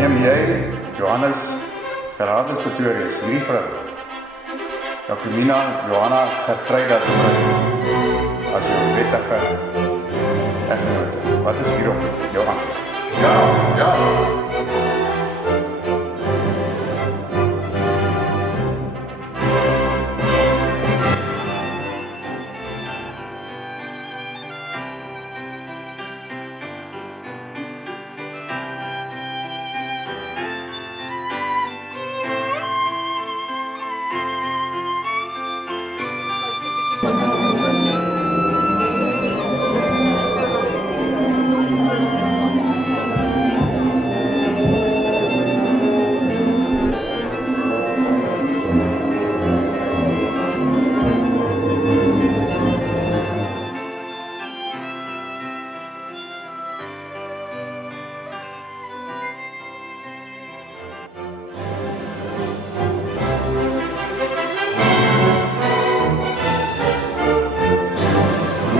Neem jy Johannes Gerardus Pretorius, hierdie vrou, Jacquemina Johanna Gertruida de Bruin, as jou wettige eggenoot? Wat is hierop jou antwoord? Ja.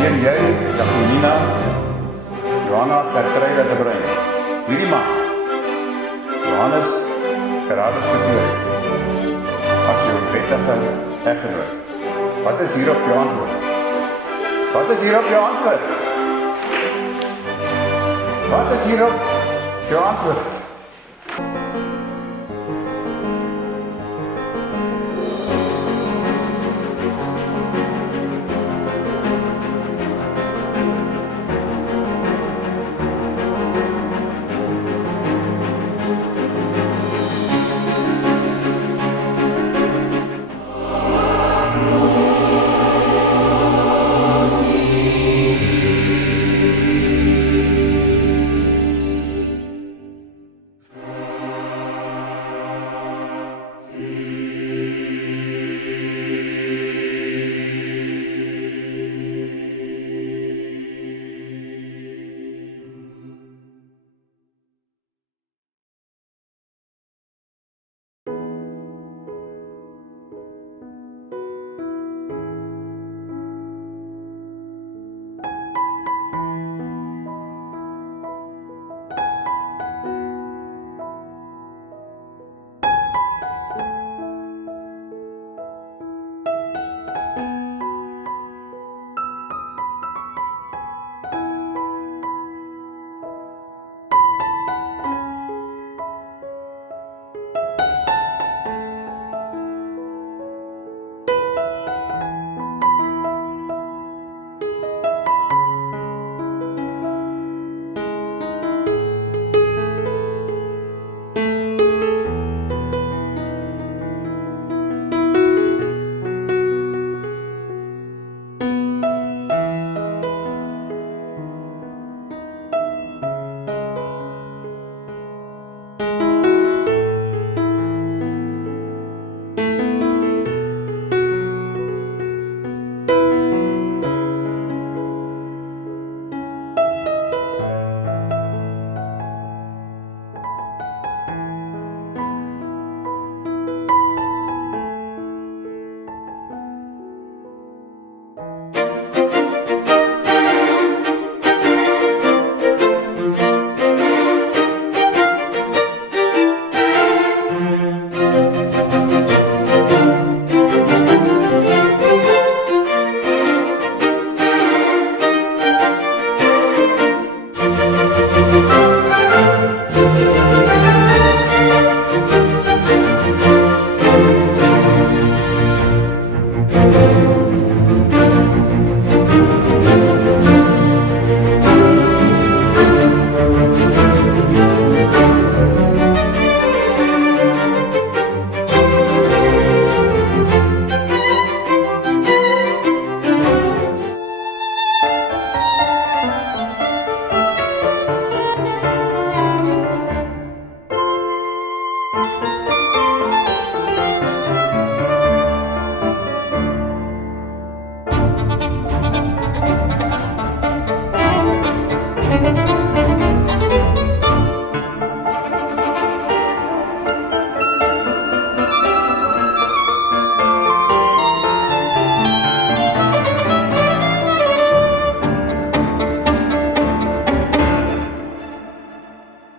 Neem jy Jacquemina Johanna Gertruida de Bruin, hierdie man, Johannes Gerardus Pretorius, as jou wettige eggenoot? Wat is hierop jou antwoord? Wat is hierop jou antwoord? Wat is hierop jou antwoord?